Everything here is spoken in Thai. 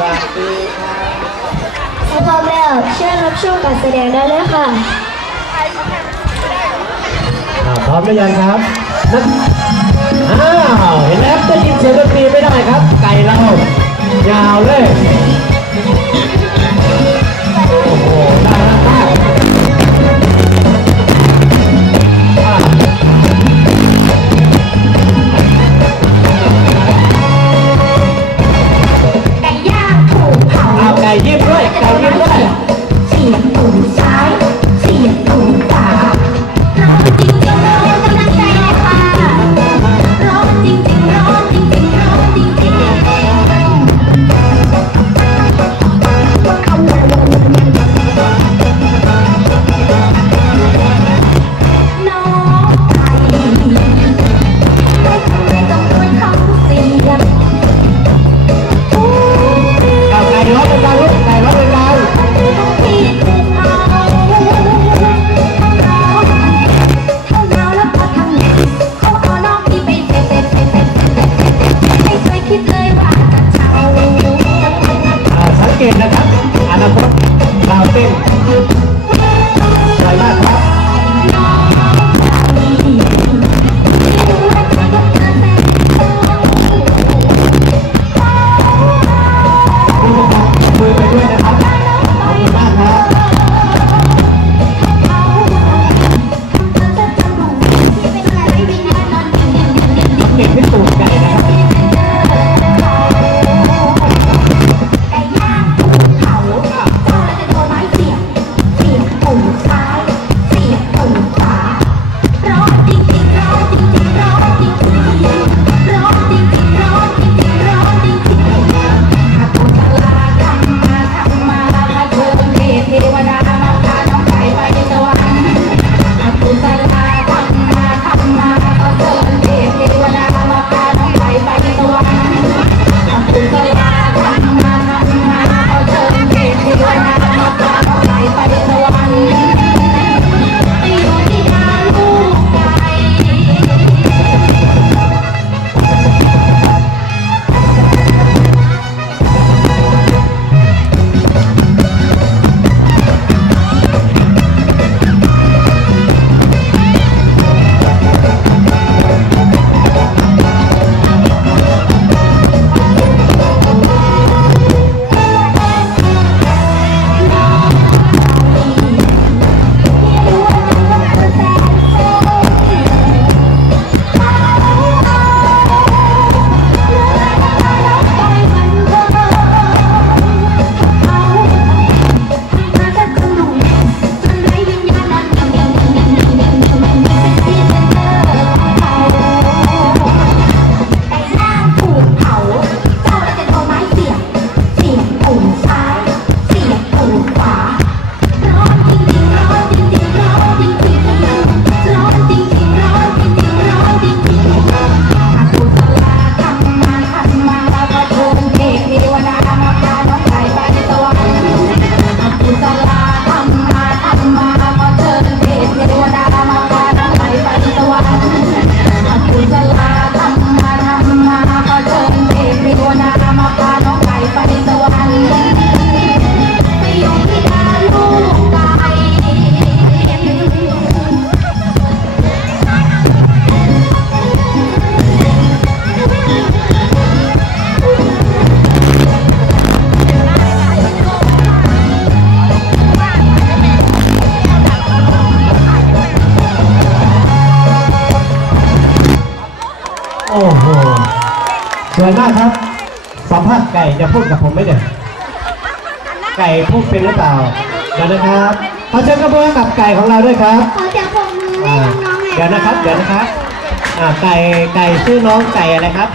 วัสดีค่ะถ้าพ่อแม่เชื่อรับช่วงการแสดงได้เลยค่ะพร้อมหรือยังครับนักอ้าวเห็นแล้วจะยินเสียงดนตรีไม่ได้ครับ ไก่เรายาวเลย เกตนะครับอนาคตเราเต้นไตรมาส สวยมากครับ สัมภาษณ์ไก่จะพูดกับผมไหมเนี่ยไก่พูดเป็นหรือเปล่าเดี๋ยวนะครับขอเชิญกระเบื้องกับไก่ของเราด้วยครับขอเชิญผมน้องๆเดี๋ยวนะครับ เดี๋ยวนะครับไก่ไก่ชื่อน้องไก่อะไรครับ